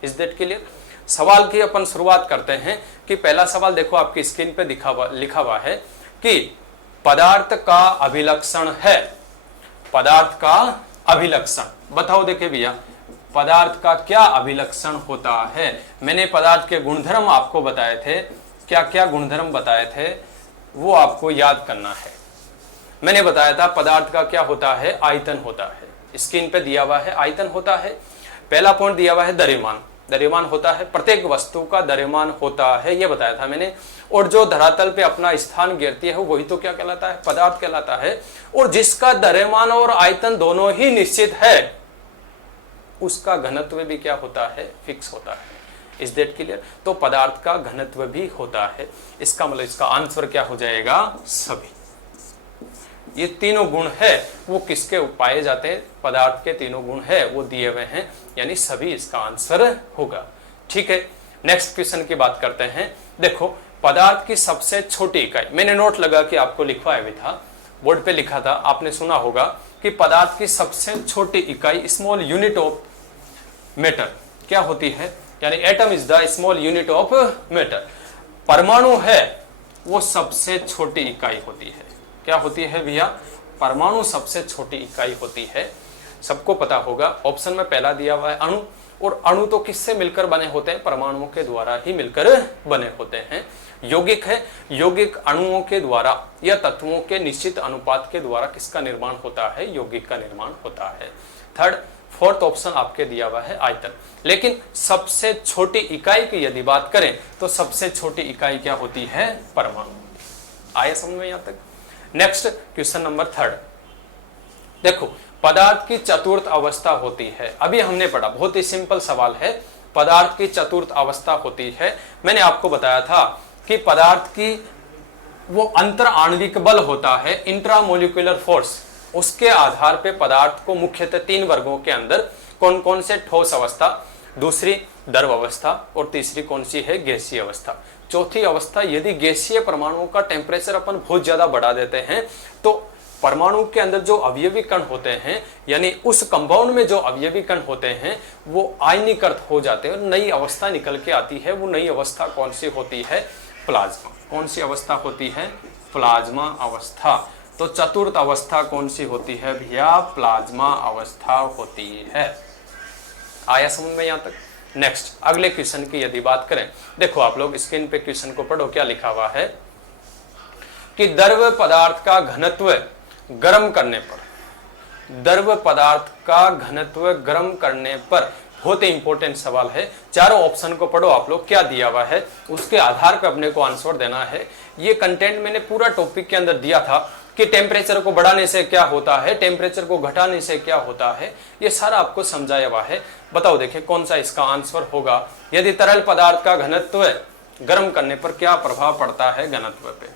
Is that clear. सवाल की अपन शुरुआत करते हैं कि पहला सवाल देखो आपकी स्क्रीन पे लिखा हुआ है कि पदार्थ का अभिलक्षण है। पदार्थ का अभिलक्षण बताओ। देखे भैया, पदार्थ का क्या अभिलक्षण होता है। मैंने पदार्थ के गुणधर्म आपको बताए थे, क्या क्या गुणधर्म बताए थे वो आपको याद करना है। मैंने बताया था पदार्थ का क्या होता है, आयतन होता है। स्क्रीन पे दिया हुआ है, आयतन होता है। पहला पॉइंट दिया हुआ है द्रव्यमान। द्रव्यमान होता है, प्रत्येक वस्तु का द्रव्यमान होता है, ये बताया था मैंने। और जो धरातल पे अपना स्थान घेरती है वही तो क्या कहलाता है, पदार्थ कहलाता है। और जिसका द्रव्यमान और आयतन दोनों ही निश्चित है, उसका घनत्व भी क्या होता है, फिक्स होता है। Is that clear? तो पदार्थ का घनत्व भी होता है। इसका मतलब इसका आंसर क्या हो जाएगा, सभी। ये तीनों गुण है वो किसके पाए जाते हैं, पदार्थ के तीनों गुण है वो दिए हुए हैं, यानी सभी इसका आंसर होगा। ठीक है, नेक्स्ट क्वेश्चन की बात करते हैं। देखो, पदार्थ की सबसे छोटी इकाई, मैंने नोट लगा कि आपको लिखवाया भी था, बोर्ड पे लिखा था, आपने सुना होगा कि पदार्थ की सबसे छोटी इकाई स्मॉल यूनिट ऑफ मैटर क्या होती है, यानी atom is the small unit of matter. परमाणु है वो सबसे छोटी इकाई होती है। क्या होती है भैया, परमाणु सबसे छोटी इकाई होती है। सबको पता होगा, ऑप्शन में पहला दिया हुआ है अणु, और अणु तो किससे मिलकर बने होते हैं, परमाणुओं के द्वारा ही मिलकर बने होते हैं। यौगिक है, यौगिक अणुओं के द्वारा या तत्वों के निश्चित अनुपात के द्वारा किसका निर्माण होता है, यौगिक का निर्माण होता है। थर्ड, फोर्थ ऑप्शन आपके दिया हुआ है आयतन। लेकिन सबसे छोटी इकाई की यदि बात करें तो सबसे छोटी इकाई क्या होती है, परमाणु। आया समझ में यहां तक? नेक्स्ट क्वेश्चन नंबर थर्ड, देखो, पदार्थ की चतुर्थ अवस्था होती है। अभी हमने पढ़ा, बहुत ही सिंपल सवाल है, पदार्थ की चतुर्थ अवस्था होती है। मैंने आपको बताया था कि पदार्थ की वो अंतर आणविक बल होता है, इंट्रामोलिकुलर फोर्स, उसके आधार पे पदार्थ को मुख्यतः तीन वर्गों के अंदर कौन कौन से, ठोस अवस्था, दूसरी द्रव अवस्था, और तीसरी कौन सी है, गैसीय अवस्था। चौथी अवस्था, यदि गैसीय परमाणुओं का टेम्परेचर अपन बहुत ज्यादा बढ़ा देते हैं तो परमाणु के अंदर जो अवयवी कण होते हैं, यानी उस कंपाउंड में जो अवयवी कण होते हैं वो आयनीकृत हो जाते हैं और नई अवस्था निकल के आती है। वो नई अवस्था कौन सी होती है, प्लाज्मा। कौन सी अवस्था होती है, प्लाज्मा अवस्था। तो चतुर्थ अवस्था कौन सी होती है भैया, प्लाज्मा अवस्था होती है। आया समझ में यहां तक? नेक्स्ट अगले क्वेश्चन की यदि बात करें, देखो आप लोग स्क्रीन पे क्वेश्चन को पढ़ो, क्या लिखा हुआ है कि द्रव पदार्थ का घनत्व गर्म करने पर, द्रव पदार्थ का घनत्व गर्म करने पर, बहुत ही इंपॉर्टेंट सवाल है। चारों ऑप्शन को पढ़ो आप लोग, क्या दिया हुआ है उसके आधार पर अपने को आंसर देना है। ये कंटेंट मैंने पूरा टॉपिक के अंदर दिया था कि टेम्परेचर को बढ़ाने से क्या होता है, टेम्परेचर को घटाने से क्या होता है, ये सारा आपको समझाया हुआ है। बताओ देखिए कौन सा इसका आंसर होगा। यदि तरल पदार्थ का घनत्व गर्म करने पर क्या प्रभाव पड़ता है घनत्व पे,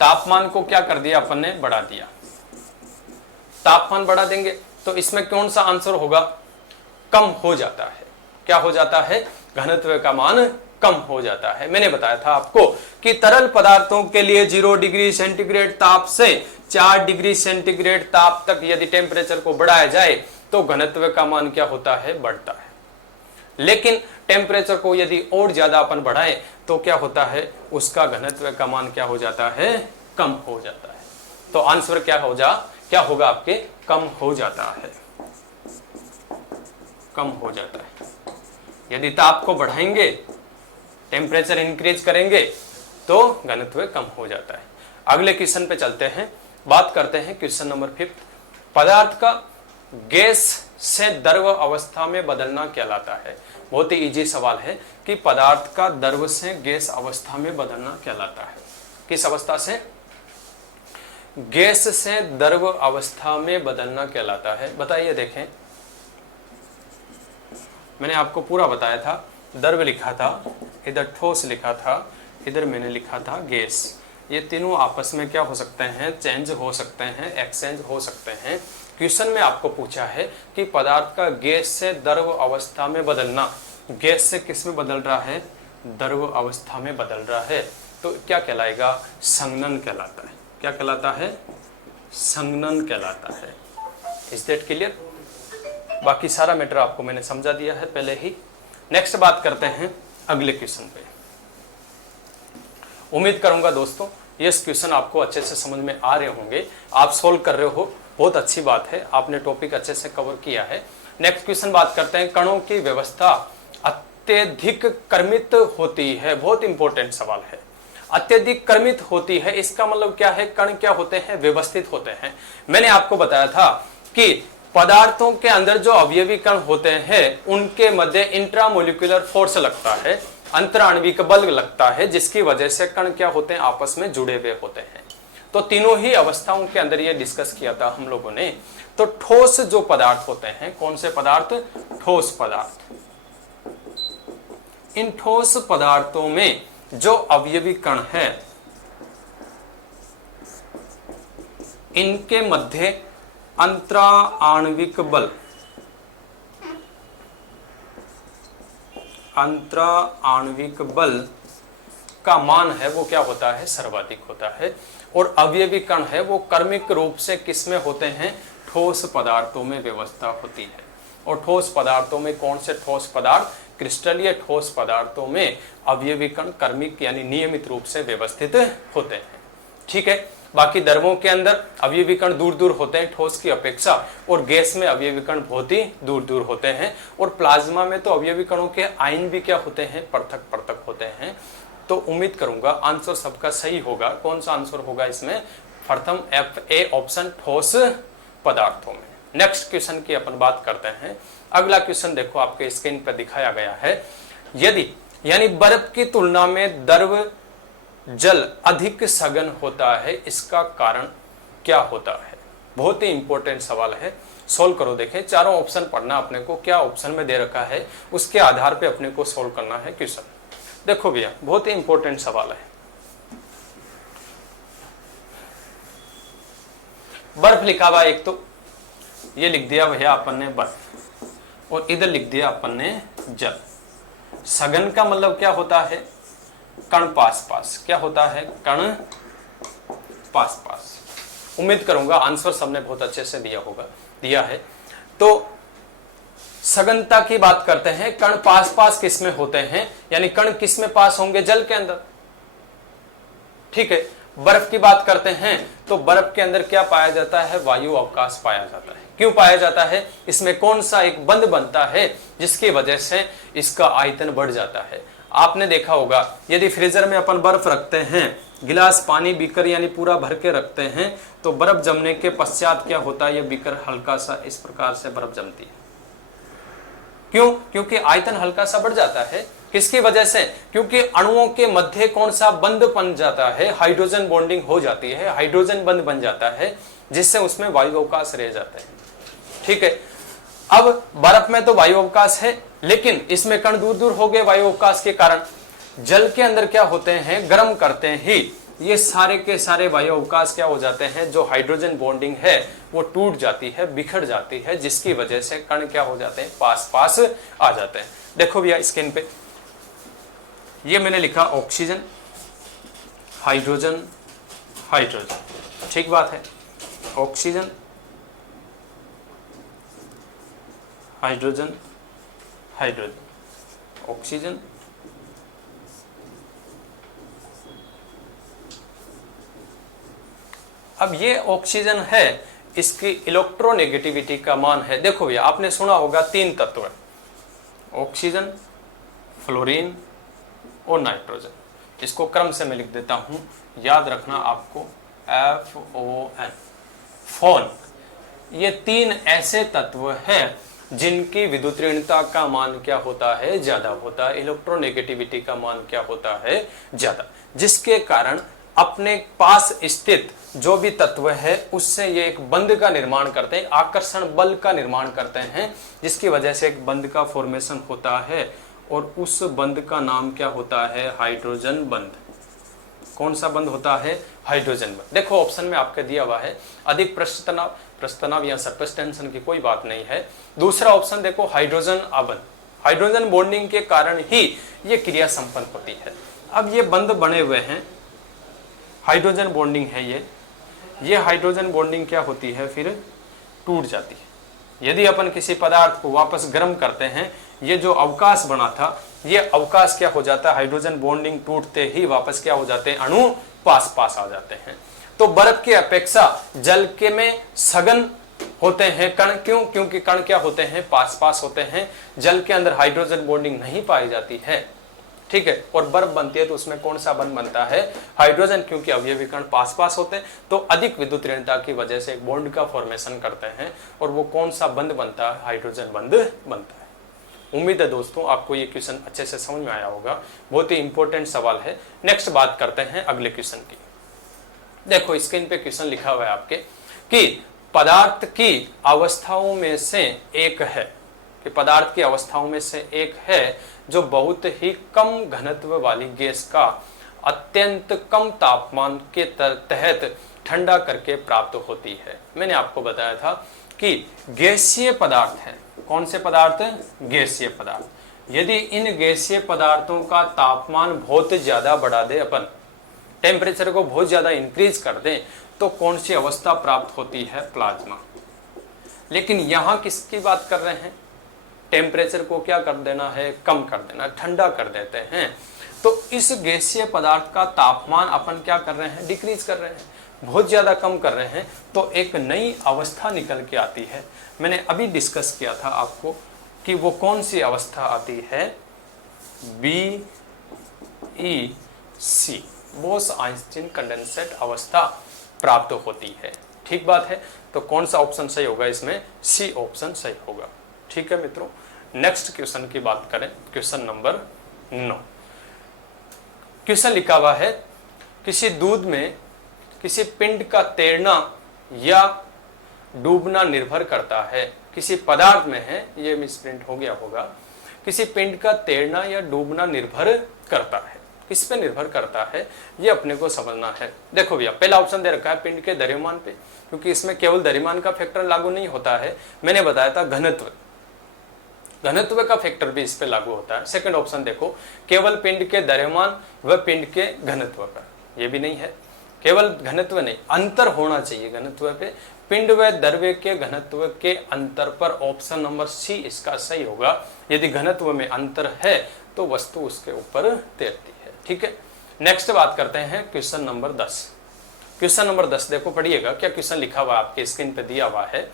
तापमान को क्या कर दिया अपन ने, बढ़ा दिया। तापमान बढ़ा देंगे तो इसमें कौन सा आंसर होगा, कम हो जाता है। क्या हो जाता है, घनत्व का मान कम हो जाता है। मैंने बताया था आपको कि तरल पदार्थों के लिए 0 डिग्री सेंटीग्रेड ताप से 4 डिग्री सेंटीग्रेड ताप तक यदि टेम्परेचर को बढ़ाया जाए तो घनत्व का मान क्या होता है, बढ़ता है। लेकिन टेम्परेचर को यदि और ज्यादा अपन बढ़ाए तो क्या होता है, उसका घनत्व का मान क्या हो जाता है, कम हो जाता है। तो आंसर क्या होगा आपके, कम हो जाता है, कम हो जाता है। यदि ताप को बढ़ाएंगे, टेम्परेचर इंक्रीज करेंगे तो घनत्व कम हो जाता है। अगले क्वेश्चन पे चलते हैं, बात करते हैं क्वेश्चन नंबर 5। पदार्थ का गैस से द्रव अवस्था में बदलना कहलाता है। बहुत ही इजी सवाल है कि पदार्थ का द्रव से गैस अवस्था में बदलना कहलाता है। किस अवस्था से, गैस से द्रव अवस्था में बदलना कहलाता है। बताइए देखें, मैंने आपको पूरा बताया था, द्रव लिखा था, इधर ठोस लिखा था, इधर मैंने लिखा था गैस। ये तीनों आपस में क्या हो सकते हैं, चेंज हो सकते हैं, एक्सचेंज हो सकते हैं। क्वेश्चन में आपको पूछा है कि पदार्थ का गैस से द्रव अवस्था में बदलना, गैस से किस में बदल रहा है, द्रव अवस्था में बदल रहा है, तो क्या कहलाएगा, संघनन कहलाता है। क्या कहलाता है, संघनन कहलाता है। Is that clear? बाकी सारा मैटर आपको मैंने समझा दिया है पहले ही। नेक्स्ट बात करते हैं अगले क्वेश्चन पे। उम्मीद करूंगा दोस्तों ये क्वेश्चन आपको अच्छे से समझ में आ रहे होंगे, आप सोल्व कर रहे हो, बहुत अच्छी बात है, आपने टॉपिक अच्छे से कवर किया है। नेक्स्ट क्वेश्चन बात करते हैं, कणों की व्यवस्था अत्यधिक क्रमित होती है। बहुत इंपॉर्टेंट सवाल है, अत्यधिक क्रमित होती है, इसका मतलब क्या है, कण क्या होते हैं, व्यवस्थित होते हैं। मैंने आपको बताया था कि पदार्थों के अंदर जो अवयवी कण होते हैं उनके मध्य इंट्रामोलिकुलर फोर्स लगता है, अंतराण्विक बल लगता है, जिसकी वजह से कण क्या होते हैं, आपस में जुड़े हुए होते हैं। तो तीनों ही अवस्थाओं के अंदर ये डिस्कस किया था हम लोगों ने। तो ठोस जो पदार्थ होते हैं, कौन से पदार्थ, ठोस पदार्थ, इन ठोस पदार्थों में जो अवयवी कण है इनके मध्य अंतराण्विक बल, अंतराण्विक बल का मान है वो क्या होता है, सर्वाधिक होता है। और अवयवी कण है वो क्रमिक रूप से किसमें होते हैं, ठोस पदार्थों में व्यवस्था होती है। और ठोस पदार्थों में कौन से ठोस पदार्थ, क्रिस्टलीय ठोस पदार्थों में अवयवी कण क्रमिक यानी नियमित रूप से व्यवस्थित होते हैं। ठीक है, बाकी द्रवों के अंदर अवयवी कण दूर दूर होते हैं ठोस की अपेक्षा, और गैस में अवयवी कण बहुत ही दूर दूर होते हैं। और प्लाज्मा में तो अवयवी कणों के आयन भी क्या होते हैं, पृथक पृथक होते हैं। तो उम्मीद करूंगा आंसर सबका सही होगा। कौन सा आंसर होगा इसमें, प्रथम FA ऑप्शन, ठोस पदार्थों में। नेक्स्ट क्वेश्चन की अपन बात करते हैं। अगला क्वेश्चन देखो आपके स्क्रीन पर दिखाया गया है। यदि यानी बर्फ की तुलना में द्रव जल अधिक सघन होता है, इसका कारण क्या होता है। बहुत ही इंपॉर्टेंट सवाल है, सोल्व करो। देखें चारों ऑप्शन पढ़ना अपने को, क्या ऑप्शन में दे रखा है उसके आधार पे अपने को सोल्व करना है क्वेश्चन। देखो भैया बहुत ही इंपॉर्टेंट सवाल है। बर्फ लिखा हुआ, एक तो ये लिख दिया भैया अपन ने बर्फ, और इधर लिख दिया अपन ने जल। सघन का मतलब क्या होता है, कण पास पास, क्या होता है, कण पास पास। उम्मीद करूंगा आंसर सबने बहुत अच्छे से दिया है। तो सघनता की बात करते हैं, कण पास पास किस में होते हैं, यानी कण किस में पास होंगे, जल के अंदर। ठीक है, बर्फ की बात करते हैं तो बर्फ के अंदर क्या पाया जाता है, वायु अवकाश पाया जाता है। क्यों पाया जाता है, इसमें कौन सा एक बंध बनता है जिसकी वजह से इसका आयतन बढ़ जाता है। आपने देखा होगा यदि फ्रीजर में अपन बर्फ रखते हैं, गिलास पानी बीकर यानी पूरा भर के रखते हैं, तो बर्फ जमने के पश्चात क्या होता है, यह बीकर हल्का सा इस प्रकार से बर्फ जमती है। क्यों, क्योंकि आयतन हल्का सा बढ़ जाता है। किसकी वजह से, क्योंकि अणुओं के मध्य कौन सा बंध बन जाता है, हाइड्रोजन बॉन्डिंग हो जाती है, हाइड्रोजन बंध बन जाता है, जिससे उसमें वायु अवकाश रह जाते हैं। ठीक है, अब बर्फ में तो वायु अवकाश है, लेकिन इसमें कण दूर दूर हो गए वायु अवकाश के कारण। जल के अंदर क्या होते हैं, गर्म करते ही ये सारे के सारे वायु अवकाश क्या हो जाते हैं, जो हाइड्रोजन बॉन्डिंग है वो टूट जाती है, बिखर जाती है, जिसकी वजह से कण क्या हो जाते हैं, पास पास आ जाते हैं। देखो भैया स्क्रीन पे ये मैंने लिखा ऑक्सीजन, हाइड्रोजन, हाइड्रोजन। ठीक बात है, ऑक्सीजन, हाइड्रोजन, हाइड्रोजन, ऑक्सीजन, अब ये ऑक्सीजन है, इसकी इलेक्ट्रोनेगेटिविटी का मान है, देखो भैया आपने सुना होगा 3 तत्व है, ऑक्सीजन, फ्लोरीन और नाइट्रोजन। इसको क्रम से मैं लिख देता हूं, याद रखना आपको, FON, फोन। ये 3 ऐसे तत्व हैं जिनकी विद्युत ऋणता का मान क्या होता है, ज्यादा होता है, इलेक्ट्रोनेगेटिविटी का मान क्या होता है, ज्यादा, जिसके कारण अपने पास स्थित जो भी तत्व है उससे ये एक बंध का निर्माण करते हैं, आकर्षण बल का निर्माण करते हैं, जिसकी वजह से एक बंध का फॉर्मेशन होता है, और उस बंध का नाम क्या होता है, हाइड्रोजन बंध। कौन सा बंध होता है, हाइड्रोजन बंध। देखो ऑप्शन में आपके दिया हुआ है अधिक प्रस्तनाव या सरफेस टेंशन की कोई बात नहीं है। दूसरा ऑप्शन देखो, हाइड्रोजन आबंध, हाइड्रोजन बॉन्डिंग के कारण ही ये क्रिया संपन्न होती है। अब ये बंध बने हुए हैं, हाइड्रोजन बॉन्डिंग है ये हाइड्रोजन बॉन्डिंग क्या होती है, फिर टूट जाती है। यदि अपन किसी पदार्थ को वापस गर्म करते हैं, ये जो अवकाश बना था ये अवकाश क्या हो जाता है, हाइड्रोजन बॉन्डिंग टूटते ही वापस क्या हो जाते हैं, अणु पास पास आ जाते हैं। तो बर्फ की अपेक्षा जल के में सघन होते हैं कण, क्यों, क्योंकि कण क्या होते हैं, पास पास होते हैं। जल के अंदर हाइड्रोजन बॉन्डिंग नहीं पाई जाती है, ठीक है, और बर्फ बनती है तो उसमें कौन सा बंध बनता है, हाइड्रोजन, क्योंकि अवयवी कण पास पास होते हैं तो अधिक विद्युत ऋणता की वजह से एक बॉन्ड का फॉर्मेशन करते हैं, और वो कौन सा बंध बनता है, हाइड्रोजन बंध बनता है। उम्मीद है दोस्तों आपको ये क्वेश्चन अच्छे से समझ में आया होगा, बहुत ही इंपॉर्टेंट सवाल है। नेक्स्ट बात करते हैं अगले क्वेश्चन की। देखो स्क्रीन पे क्वेश्चन लिखा हुआ है आपके कि पदार्थ की अवस्थाओं में से एक है, कि पदार्थ की अवस्थाओं में से एक है जो बहुत ही कम घनत्व वाली गैस का अत्यंत कम तापमान के तहत ठंडा करके प्राप्त होती है। मैंने आपको बताया था कि गैसीय पदार्थ है, कौन से पदार्थ, गैसीय पदार्थ। यदि इन गैसीय पदार्थों का तापमान बहुत ज्यादा बढ़ा दे, अपन टेम्परेचर को बहुत ज्यादा इंक्रीज कर दें, तो कौन सी अवस्था प्राप्त होती है, प्लाज्मा। लेकिन यहां किसकी बात कर रहे हैं, टेम्परेचर को क्या कर देना है, कम कर देना, ठंडा कर देते हैं। तो इस गैसीय पदार्थ का तापमान अपन क्या कर रहे हैं, डिक्रीज कर रहे हैं, बहुत ज्यादा कम कर रहे हैं, तो एक नई अवस्था निकल के आती है। मैंने अभी डिस्कस किया था आपको कि वो कौन सी अवस्था आती है, BEC, बोस-आइंस्टीन कंडेंसेट अवस्था प्राप्त होती है। ठीक बात है, तो कौन सा ऑप्शन सही होगा इसमें, सी ऑप्शन सही होगा। ठीक है मित्रों, नेक्स्ट क्वेश्चन की बात करें, क्वेश्चन नंबर 9। क्वेश्चन लिखा हुआ है, किसी दूध में किसी पिंड का तैरना या डूबना निर्भर करता है, किसी पदार्थ में है, ये मिसप्रिंट हो गया होगा, किसी पिंड का तैरना या डूबना निर्भर करता है, किस पे निर्भर करता है, ये अपने को समझना है। देखो भैया पहला ऑप्शन दे रखा है पिंड के द्रव्यमान पे, क्योंकि इसमें केवल द्रव्यमान का फैक्टर लागू नहीं होता है, मैंने बताया था घनत्व, घनत्व का फैक्टर भी इस पे लागू होता है। सेकंड ऑप्शन देखो, केवल पिंड के द्रव्यमान व पिंड के घनत्व पर, ये भी नहीं है, केवल घनत्व नहीं, अंतर होना चाहिए घनत्व पे, पिंड व द्रव्य के घनत्व के अंतर पर, ऑप्शन नंबर सी इसका सही होगा। यदि घनत्व में अंतर है तो वस्तु उसके ऊपर तैरती है। ठीक है, नेक्स्ट बात करते हैं क्वेश्चन नंबर 10। क्वेश्चन नंबर 10 देखो पढ़िएगा, क्या क्वेश्चन लिखा हुआ आपके स्क्रीन पे दिया हुआ है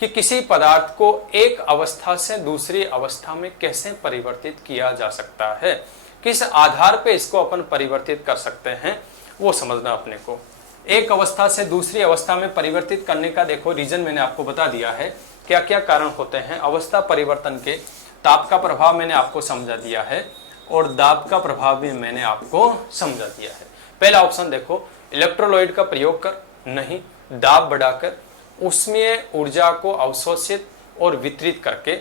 कि किसी पदार्थ को एक अवस्था से दूसरी अवस्था में कैसे परिवर्तित किया जा सकता है, किस आधार पे इसको अपन परिवर्तित कर सकते हैं, वो समझना अपने को। एक अवस्था से दूसरी अवस्था में परिवर्तित करने का देखो रीजन मैंने आपको बता दिया है, क्या क्या कारण होते हैं। अवस्था परिवर्तन के ताप का प्रभाव मैंने आपको समझा दिया है, और दाब का प्रभाव भी मैंने आपको समझा दिया है। पहला ऑप्शन देखो, इलेक्ट्रोलाइट का प्रयोग कर, नहीं, दाब बढ़ाकर, उसमें ऊर्जा को अवशोषित और वितरित करके,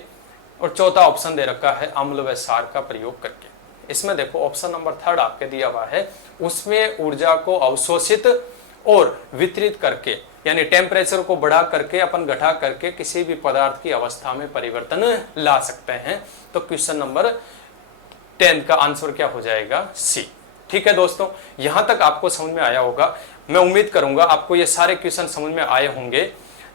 और चौथा ऑप्शन दे रखा है अम्ल व क्षार का प्रयोग करके। इसमें देखो ऑप्शन नंबर 3 आपके दिया हुआ है, उसमें ऊर्जा को अवशोषित और वितरित करके, यानी टेम्परेचर को बढ़ा करके अपन घटा करके किसी भी पदार्थ की अवस्था में परिवर्तन ला सकते हैं। तो क्वेश्चन नंबर 10 का आंसर क्या हो जाएगा, सी। ठीक है दोस्तों, यहां तक आपको समझ में आया होगा। मैं उम्मीद करूंगा आपको ये सारे क्वेश्चन समझ में आए होंगे।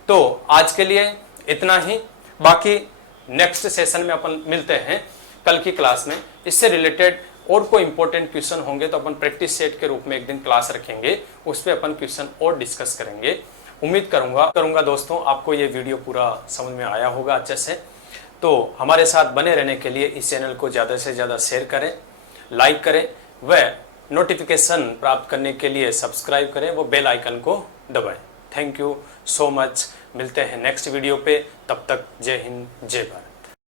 तो आज के लिए इतना ही, बाकी नेक्स्ट सेशन में अपन मिलते हैं कल की क्लास में। इससे रिलेटेड और कोई इंपॉर्टेंट क्वेश्चन होंगे तो अपन प्रैक्टिस सेट के रूप में एक दिन क्लास रखेंगे, उस पर अपन क्वेश्चन और डिस्कस करेंगे। उम्मीद करूंगा दोस्तों आपको ये वीडियो पूरा समझ में आया होगा अच्छे से। तो हमारे साथ बने रहने के लिए इस चैनल को ज़्यादा से ज़्यादा शेयर करें, लाइक करें, व नोटिफिकेशन प्राप्त करने के लिए सब्सक्राइब करें, वो बेल आइकन को दबाएं। थैंक यू सो मच, मिलते हैं नेक्स्ट वीडियो पे, तब तक जय हिंद जय भारत।